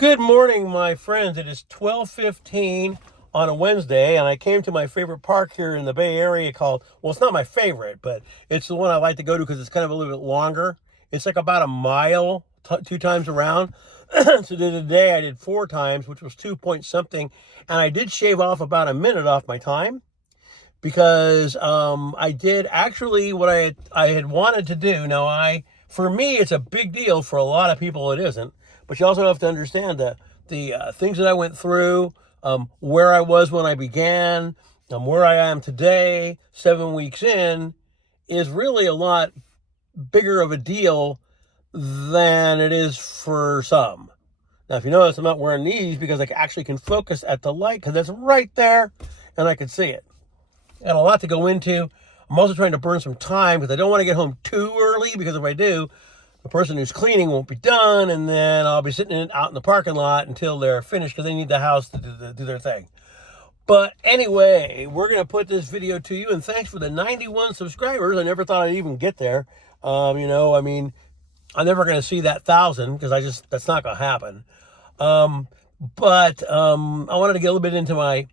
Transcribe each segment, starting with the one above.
Good morning, my friends. It is 12:15 on a Wednesday, and I came to my favorite park here in the Bay Area called, well, it's not my favorite, but it's the one I like to go to because it's kind of a little bit longer. It's like about a mile, two times around. So today I did four times, which was 2 point something, and I did shave off about a minute off my time because I did actually what I had wanted to do. Now, for me, it's a big deal. For a lot of people, it isn't. But you also have to understand the things that I went through, where I was when I began, where I am today, 7 weeks in, is really a lot bigger of a deal than it is for some. Now, if you notice, I'm not wearing these because I actually can focus at the light because it's right there and I can see it. Got a lot to go into. I'm also trying to burn some time because I don't want to get home too early, because if I do, the person who's cleaning won't be done, and then I'll be sitting out in the parking lot until they're finished because they need the house to do their thing. But anyway, we're going to put this video to you, and thanks for the 91 subscribers. I never thought I'd even get there. I'm never going to see that 1,000 because that's not going to happen. But I wanted to get a little bit into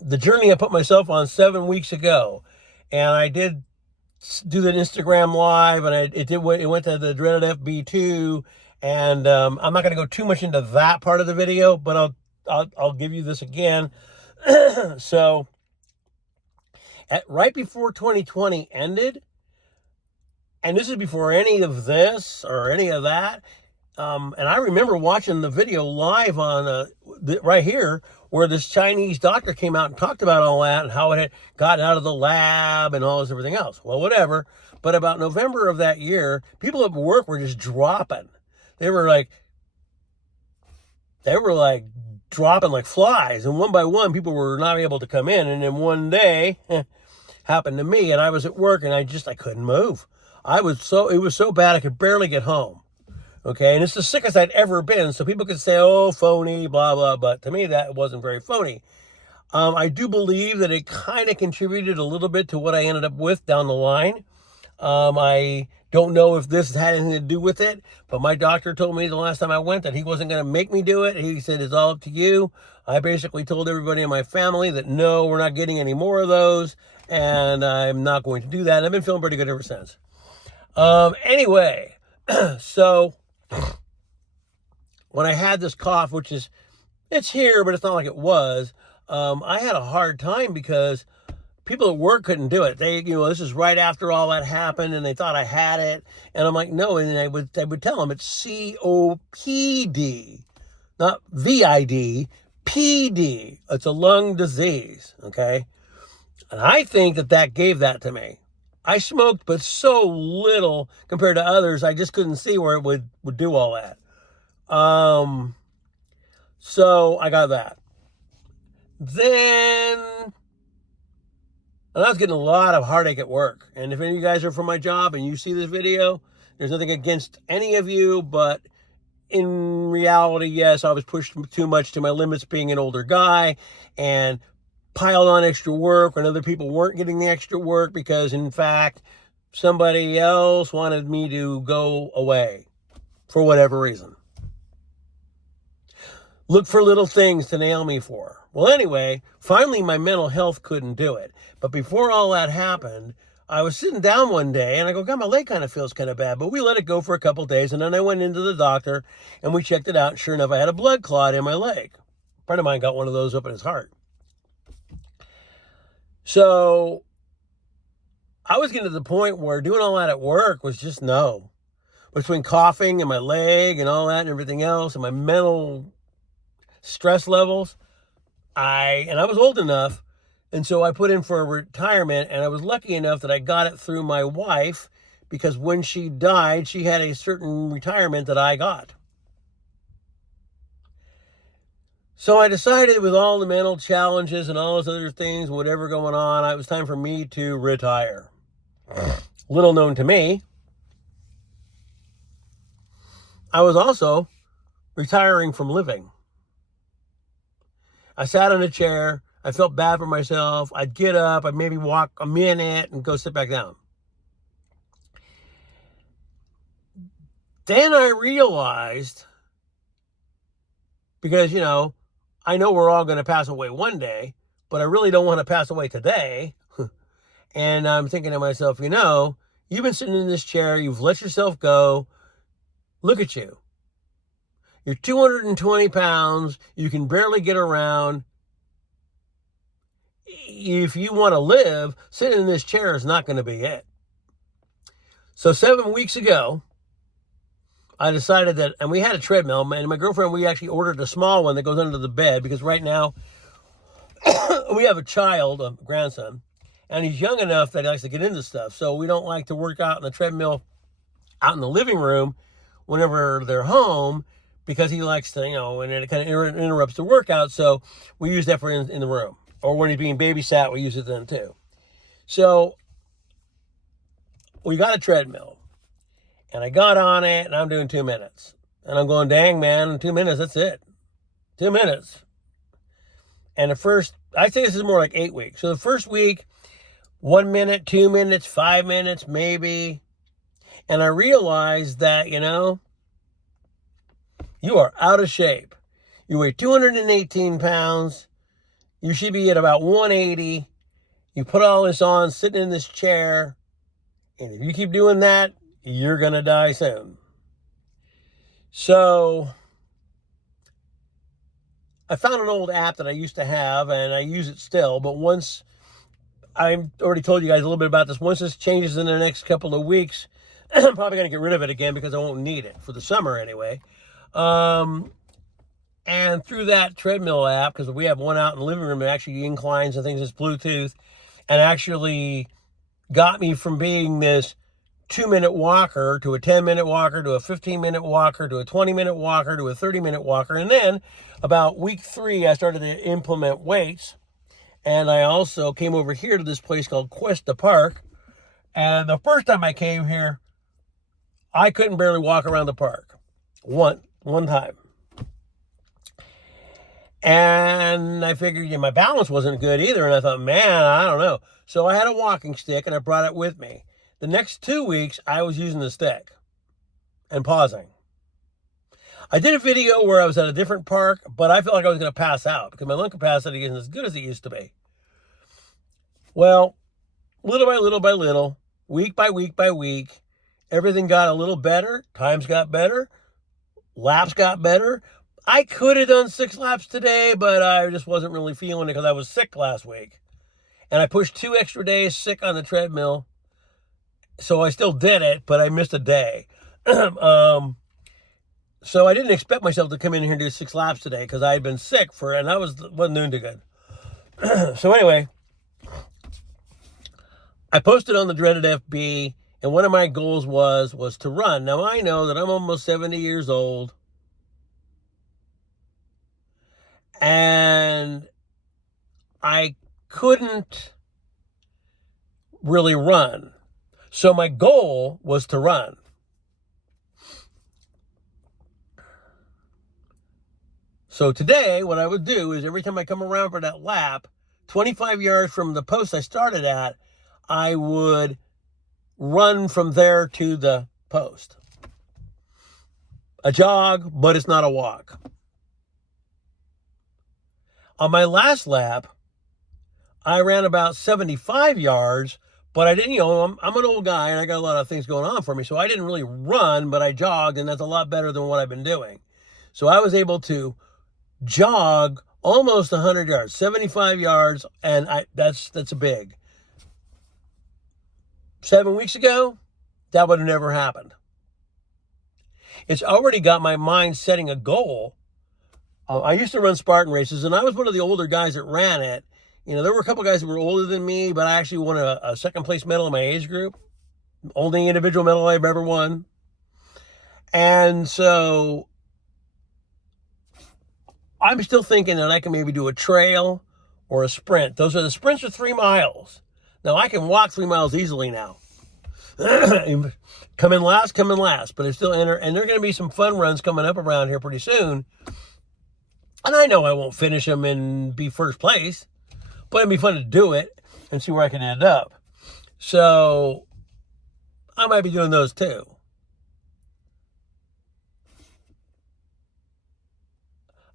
the journey I put myself on 7 weeks ago, and I did do the Instagram live, and it went to the dreaded FB2, and I'm not going to go too much into that part of the video, but I'll give you this again. So, right before 2020 ended, and this is before any of this or any of that. And I remember watching the video live on right here, where this Chinese doctor came out and talked about all that and how it had gotten out of the lab and all this everything else. Well, whatever. But about November of that year, people at work were just dropping. They were like dropping like flies, and one by one, people were not able to come in. And then one day, happened to me, and I was at work, and I couldn't move. It was so bad I could barely get home. Okay, and it's the sickest I'd ever been. So people could say, oh, phony, blah, blah, but to me, that wasn't very phony. I do believe that it kind of contributed a little bit to what I ended up with down the line. I don't know if this had anything to do with it, but my doctor told me the last time I went that he wasn't going to make me do it. He said, it's all up to you. I basically told everybody in my family that, no, we're not getting any more of those, and I'm not going to do that. And I've been feeling pretty good ever since. Anyway, so when I had this cough, it's here, but it's not like it was, I had a hard time because people at work couldn't do it. This is right after all that happened, and they thought I had it, and I'm like, no, and I would tell them it's COPD, not VID, PD. It's a lung disease, okay? And I think that gave that to me. I smoked, but so little compared to others, I just couldn't see where it would do all that. So I got that. Then, and I was getting a lot of heartache at work. And if any of you guys are from my job and you see this video, there's nothing against any of you, but in reality, yes, I was pushed too much to my limits being an older guy and piled on extra work when other people weren't getting the extra work because, in fact, somebody else wanted me to go away for whatever reason. Look for little things to nail me for. Well, anyway, finally my mental health couldn't do it. But before all that happened, I was sitting down one day and I go, God, my leg kind of feels kind of bad. But we let it go for a couple of days. And then I went into the doctor and we checked it out. And sure enough, I had a blood clot in my leg. A friend of mine got one of those up in his heart. So I was getting to the point where doing all that at work was just no. Between coughing and my leg and all that and everything else and my mental stress levels, I was old enough, and so I put in for a retirement, and I was lucky enough that I got it through my wife, because when she died, she had a certain retirement that I got. So I decided, with all the mental challenges and all those other things, whatever going on, it was time for me to retire. Little known to me, I was also retiring from living. I sat in a chair. I felt bad for myself. I'd get up. I'd maybe walk a minute and go sit back down. Then I realized because, I know we're all going to pass away one day, but I really don't want to pass away today. And I'm thinking to myself, you've been sitting in this chair, you've let yourself go. Look at you. You're 220 pounds. You can barely get around. If you want to live, sitting in this chair is not going to be it. So 7 weeks ago, I decided that, and we had a treadmill, and my girlfriend, we actually ordered a small one that goes under the bed, because right now we have a child, a grandson, and he's young enough that he likes to get into stuff. So we don't like to work out in the treadmill out in the living room whenever they're home, because he likes to, and it kind of interrupts the workout. So we use that for in the room. Or when he's being babysat, we use it then too. So we got a treadmill. And I got on it, and I'm doing 2 minutes. And I'm going, dang, man, 2 minutes, that's it. 2 minutes. And the first, I think this is more like 8 weeks. So the first week, 1 minute, 2 minutes, 5 minutes, maybe. And I realized that, you are out of shape. You weigh 218 pounds. You should be at about 180. You put all this on, sitting in this chair. And if you keep doing that, you're going to die soon. So I found an old app that I used to have, and I use it still. But once, I've already told you guys a little bit about this. Once this changes in the next couple of weeks, I'm probably going to get rid of it again, because I won't need it for the summer anyway. And through that treadmill app, because we have one out in the living room that actually inclines and things, it's Bluetooth, and actually got me from being this 2-minute walker to a 10-minute walker to a 15-minute walker to a 20-minute walker to a 30-minute walker. And then about week 3, I started to implement weights. And I also came over here to this place called Cuesta Park. And the first time I came here, I couldn't barely walk around the park. One time. And I figured my balance wasn't good either. And I thought, man, I don't know. So I had a walking stick, and I brought it with me. The next 2 weeks, I was using the stick and pausing. I did a video where I was at a different park, but I felt like I was going to pass out because my lung capacity isn't as good as it used to be. Well, little by little by little, week by week by week, everything got a little better. Times got better. Laps got better. I could have done 6 laps today, but I just wasn't really feeling it because I was sick last week. And I pushed 2 extra days sick on the treadmill. So I still did it, but I missed a day. So I didn't expect myself to come in here and do 6 laps today because I had been sick and I wasn't doing too good. So anyway, I posted on the Dreaded FB, and one of my goals was to run. Now I know that I'm almost 70 years old, and I couldn't really run. So my goal was to run. So today, what I would do is every time I come around for that lap, 25 yards from the post I started at, I would run from there to the post. A jog, but it's not a walk. On my last lap, I ran about 75 yards, but I didn't, I'm an old guy and I got a lot of things going on for me. So I didn't really run, but I jogged, and that's a lot better than what I've been doing. So I was able to jog almost 100 yards, 75 yards, and that's a big. 7 weeks ago, that would have never happened. It's already got my mind setting a goal. I used to run Spartan races, and I was one of the older guys that ran it. There were a couple guys that were older than me, but I actually won a second place medal in my age group. Only individual medal I've ever won. And so I'm still thinking that I can maybe do a trail or a sprint. The sprints are 3 miles. Now I can walk 3 miles easily now. Come in last, but it's still enter. And there are going to be some fun runs coming up around here pretty soon. And I know I won't finish them and be first place, but it'd be fun to do it and see where I can end up. So I might be doing those too.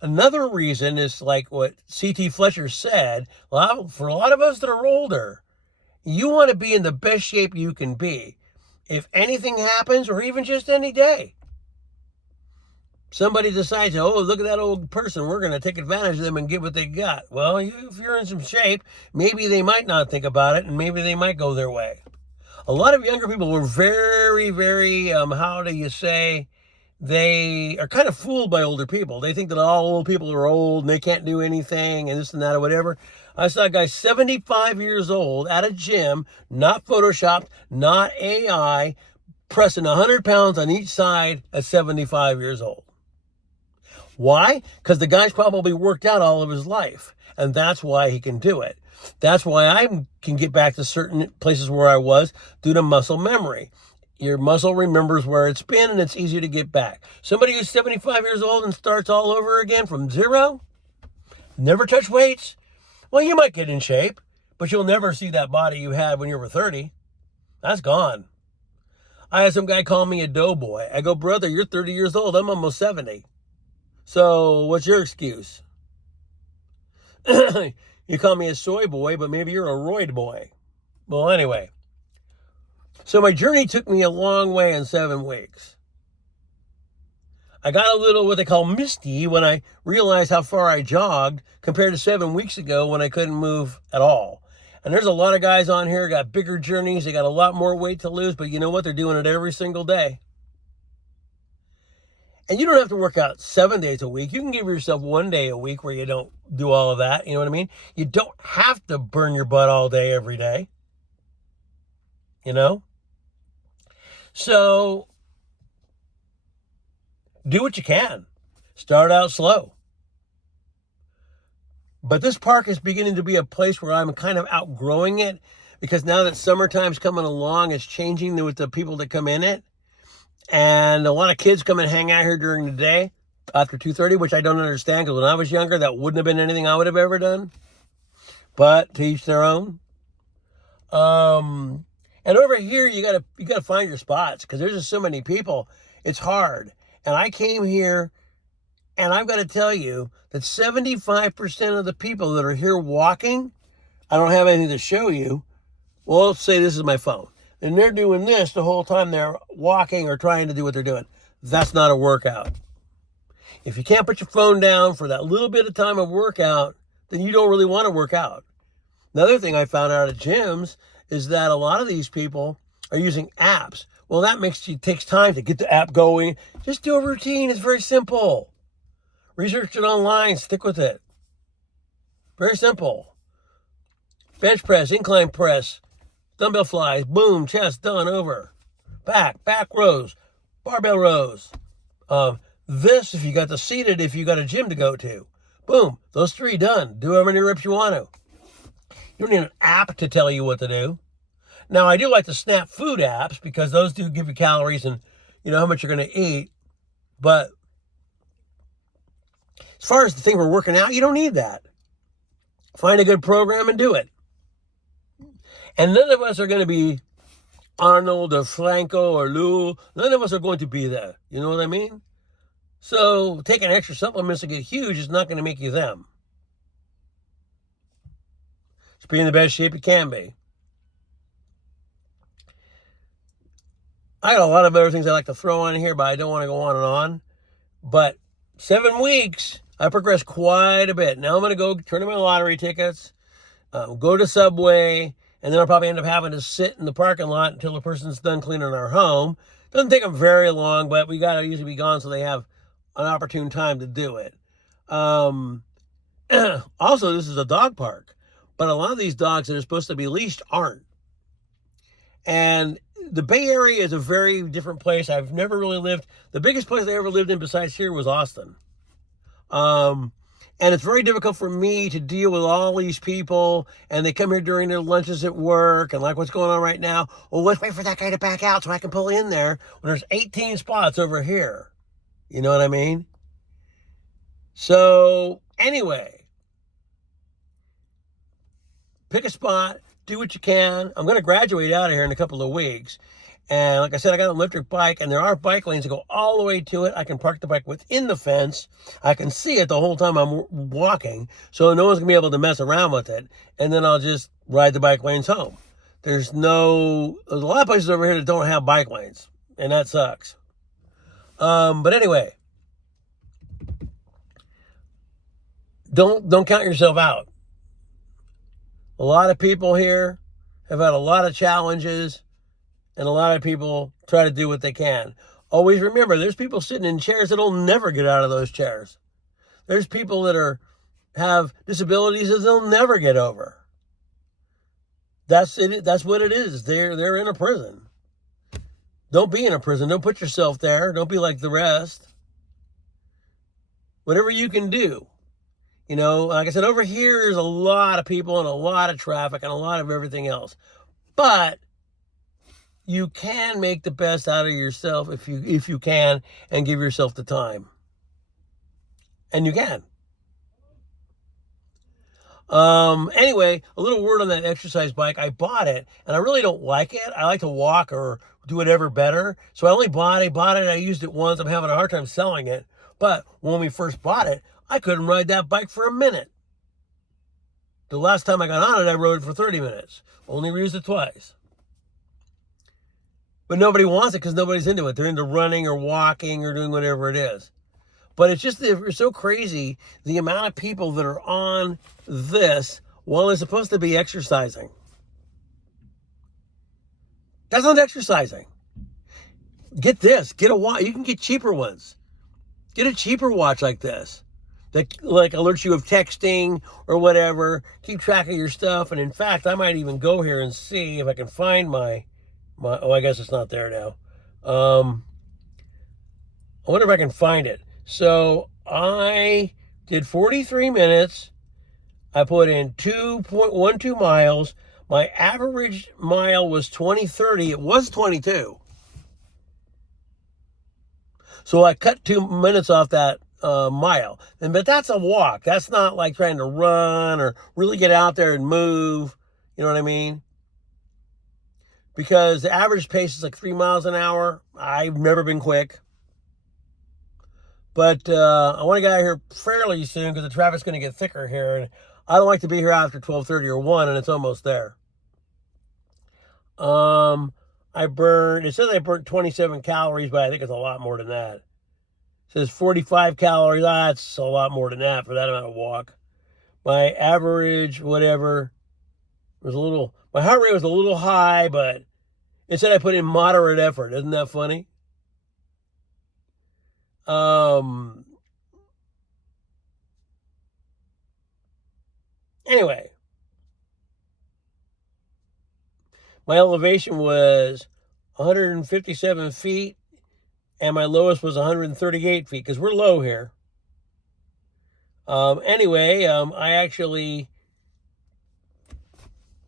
Another reason is like what C.T. Fletcher said, for a lot of us that are older, you want to be in the best shape you can be. If anything happens, or even just any day, somebody decides, oh, look at that old person, we're going to take advantage of them and get what they got. Well, if you're in some shape, maybe they might not think about it, and maybe they might go their way. A lot of younger people were very, very, how do you say, they are kind of fooled by older people. They think that all old people are old and they can't do anything and this and that or whatever. I saw a guy 75 years old at a gym, not photoshopped, not AI, pressing 100 pounds on each side at 75 years old. Why? Because the guy's probably worked out all of his life, and that's why he can do it. That's why I can get back to certain places where I was due to muscle memory. Your muscle remembers where it's been, and it's easier to get back. Somebody who's 75 years old and starts all over again from zero, never touch weights, well, you might get in shape, but you'll never see that body you had when you were 30. That's gone. I had some guy call me a doughboy. I go, brother, you're 30 years old. I'm almost 70. So what's your excuse? You call me a soy boy, but maybe you're a roid boy. Well, anyway. So my journey took me a long way in 7 weeks. I got a little what they call misty when I realized how far I jogged compared to 7 weeks ago when I couldn't move at all. And there's a lot of guys on here got bigger journeys. They got a lot more weight to lose, but you know what? They're doing it every single day. And you don't have to work out 7 days a week. You can give yourself 1 day a week where you don't do all of that. You know what I mean? You don't have to burn your butt all day, every day. You know? So, do what you can. Start out slow. But this park is beginning to be a place where I'm kind of outgrowing it, because now that summertime's coming along, it's changing with the people that come in it. And a lot of kids come and hang out here during the day after 2:30, which I don't understand, because when I was younger, that wouldn't have been anything I would have ever done. But to each their own. And over here, you gotta find your spots, because there's just so many people. It's hard. And I came here, and I've got to tell you that 75% of the people that are here walking, I don't have anything to show you. Well, let's say this is my phone. And they're doing this the whole time they're walking or trying to do what they're doing. That's not a workout. If you can't put your phone down for that little bit of time of workout, then you don't really want to work out. Another thing I found out at gyms is that a lot of these people are using apps. Well, that takes time to get the app going. Just do a routine. It's very simple. Research it online. Stick with it. Very simple. Bench press, incline press, dumbbell flies, boom, chest, done, over. Back rows, barbell rows. This, if you got the seated, if you got a gym to go to. Boom, those 3 done. Do how many reps you want to. You don't need an app to tell you what to do. Now, I do like the Snap Food apps, because those do give you calories and you know how much you're going to eat. But as far as the thing for working out, you don't need that. Find a good program and do it. And none of us are going to be Arnold or Franco or Lou. None of us are going to be there. You know what I mean? So taking extra supplements to get huge is not going to make you them. Just be in the best shape you can be. I got a lot of other things I like to throw on here, but I don't want to go on and on. But 7 weeks, I progressed quite a bit. Now I'm going to go turn in my lottery tickets, go to Subway, and then I'll probably end up having to sit in the parking lot until the person's done cleaning our home. Doesn't take them very long, but we got to usually be gone so they have an opportune time to do it. Also, this is a dog park, but a lot of these dogs that are supposed to be leashed aren't. And the Bay Area is a very different place. I've never really lived. The biggest place I ever lived in besides here was Austin. And it's very difficult for me to deal with all these people, and they come here during their lunches at work, and like what's going on right now. Well, let's wait for that guy to back out so I can pull in there when there's 18 spots over here. You know what I mean? So anyway, pick a spot, do what you can. I'm going to graduate out of here in a couple of weeks. And like I said, I got an electric bike, and there are bike lanes that go all the way to it. I can park the bike within the fence. I can see it the whole time I'm walking, so no one's going to be able to mess around with it. And then I'll just ride the bike lanes home. There's a lot of places over here that don't have bike lanes, and that sucks. But anyway, don't count yourself out. A lot of people here have had a lot of challenges, and a lot of people try to do what they can. Always remember, there's people sitting in chairs that'll never get out of those chairs. There's people that have disabilities that they'll never get over. That's it. That's what it is. They're in a prison. Don't be in a prison. Don't put yourself there. Don't be like the rest. Whatever you can do. You know, like I said, over here is a lot of people and a lot of traffic and a lot of everything else. But you can make the best out of yourself if you can, and give yourself the time. And you can. Anyway, a little word on that exercise bike. I bought it, and I really don't like it. I like to walk or do whatever better. So I only bought it. I used it once. I'm having a hard time selling it. But when we first bought it, I couldn't ride that bike for a minute. The last time I got on it, I rode it for 30 minutes. Only used it twice. But nobody wants it because nobody's into it. They're into running or walking or doing whatever it is. But it's so crazy, the amount of people that are on this while they're supposed to be exercising. That's not exercising. Get this. Get a watch. You can get cheaper ones. Get a cheaper watch like this that like alerts you of texting or whatever. Keep track of your stuff. And in fact, I might even go here and see if I can find my oh, I guess it's not there now. I wonder if I can find it. So I did 43 minutes. I put in 2.12 miles. My average mile was 20:30. It was 22. So I cut 2 minutes off that mile. But that's a walk. That's not like trying to run or really get out there and move. You know what I mean? Because the average pace is like 3 miles an hour. I've never been quick. But I want to get out of here fairly soon because the traffic's going to get thicker here. And I don't like to be here after 12:30 or 1, and it's almost there. It says I burnt 27 calories, but I think it's a lot more than that. It says 45 calories. That's a lot more than that for that amount of walk. My average, whatever, was my heart rate was a little high, but it said I put in moderate effort. Isn't that funny? Anyway, my elevation was 157 feet, and my lowest was 138 feet, because we're low here. Anyway, I actually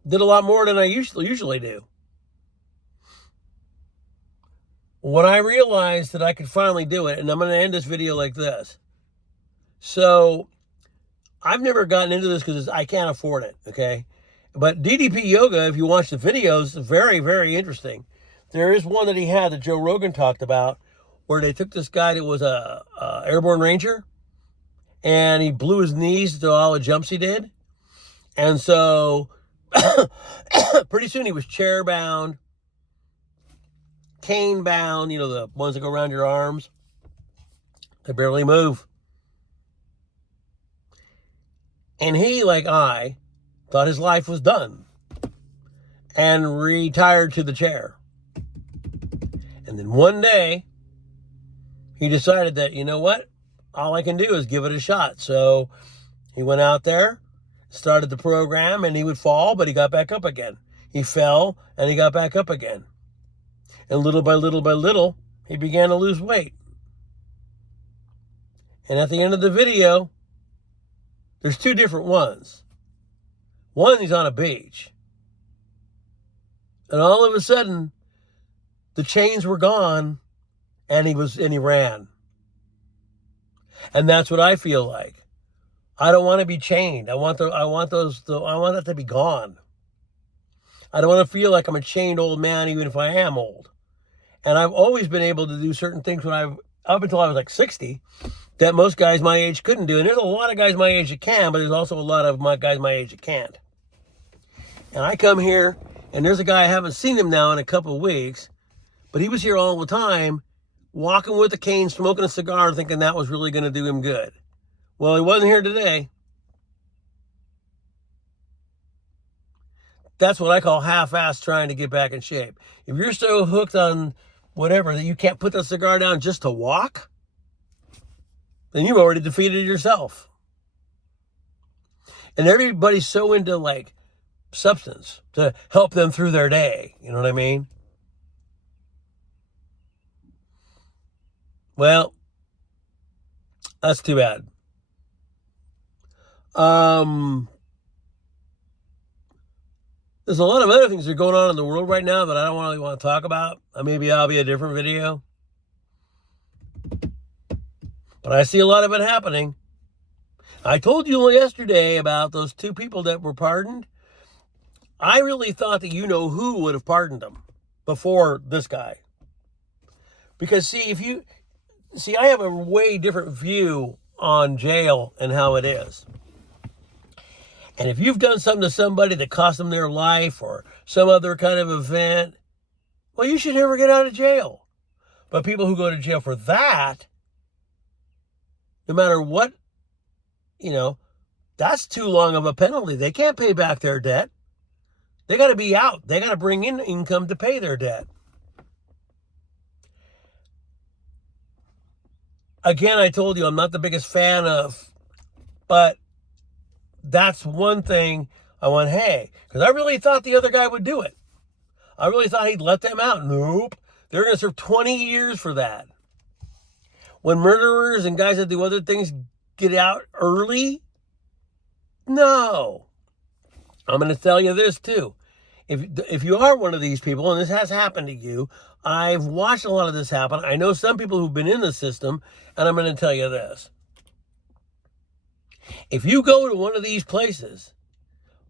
did a lot more than I usually do. When I realized that I could finally do it, and I'm going to end this video like this. So, I've never gotten into this because I can't afford it, okay? But DDP Yoga, if you watch the videos, is very, very interesting. There is one that he had that Joe Rogan talked about where they took this guy that was a airborne ranger, and he blew his knees to all the jumps he did. And so, pretty soon he was chair bound, cane bound, you know, the ones that go around your arms. They barely move. And he, like I, thought his life was done and retired to the chair. And then one day, he decided that, you know what? All I can do is give it a shot. So he went out there, started the program, and he would fall, but he got back up again. He fell, and he got back up again. And little by little by little, he began to lose weight. And at the end of the video, there's two different ones. One, he's on a beach. And all of a sudden, the chains were gone, and he ran. And that's what I feel like. I don't want to be chained. I want that to be gone. I don't want to feel like I'm a chained old man, even if I am old. And I've always been able to do certain things up until I was like 60 that most guys my age couldn't do. And there's a lot of guys my age that can, but there's also a lot of guys my age that can't. And I come here, and there's a guy, I haven't seen him now in a couple of weeks, but he was here all the time, walking with a cane, smoking a cigar, thinking that was really going to do him good. Well, he wasn't here today. That's what I call half-assed trying to get back in shape. If you're so hooked on whatever that you can't put the cigar down just to walk, then you've already defeated yourself. And everybody's so into like substance to help them through their day. You know what I mean? Well, that's too bad. There's a lot of other things that are going on in the world right now that I don't really want to talk about. Maybe I'll be a different video. But I see a lot of it happening. I told you yesterday about those 2 people that were pardoned. I really thought that who would have pardoned them before this guy. Because I have a way different view on jail and how it is. And if you've done something to somebody that cost them their life or some other kind of event, well, you should never get out of jail. But people who go to jail for that, no matter what, that's too long of a penalty. They can't pay back their debt. They got to be out. They got to bring in income to pay their debt. Again, I told you I'm not the biggest fan of, but that's one thing I went, hey, because I really thought the other guy would do it. I really thought he'd let them out. Nope. They're going to serve 20 years for that. When murderers and guys that do other things get out early, no. I'm going to tell you this too. If you are one of these people, and this has happened to you, I've watched a lot of this happen. I know some people who've been in the system, and I'm going to tell you this. If you go to one of these places,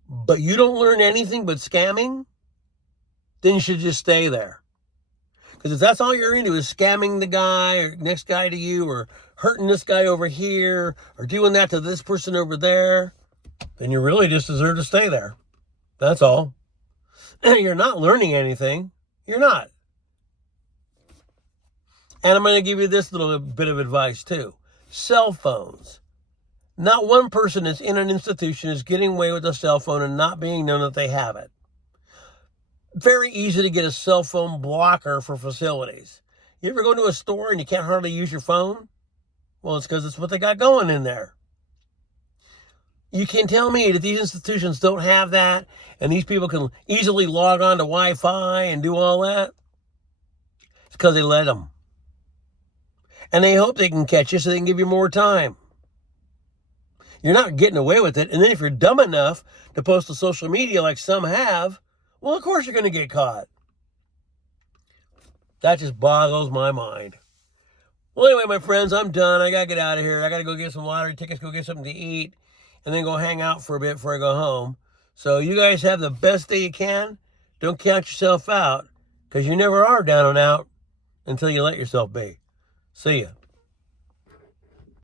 but you don't learn anything but scamming, then you should just stay there. Because if that's all you're into is scamming the guy or next guy to you, or hurting this guy over here, or doing that to this person over there, then you really just deserve to stay there. That's all. You're not learning anything. You're not. And I'm going to give you this little bit of advice too. Cell phones. Not one person that's in an institution is getting away with a cell phone and not being known that they have it. Very easy to get a cell phone blocker for facilities. You ever go to a store and you can't hardly use your phone? Well, it's because it's what they got going in there. You can tell me that these institutions don't have that and these people can easily log on to Wi-Fi and do all that? It's because they let them. And they hope they can catch you so they can give you more time. You're not getting away with it. And then if you're dumb enough to post to social media like some have, well, of course you're going to get caught. That just boggles my mind. Well, anyway, my friends, I'm done. I got to get out of here. I got to go get some lottery tickets, go get something to eat, and then go hang out for a bit before I go home. So you guys have the best day you can. Don't count yourself out, because you never are down and out until you let yourself be. See ya.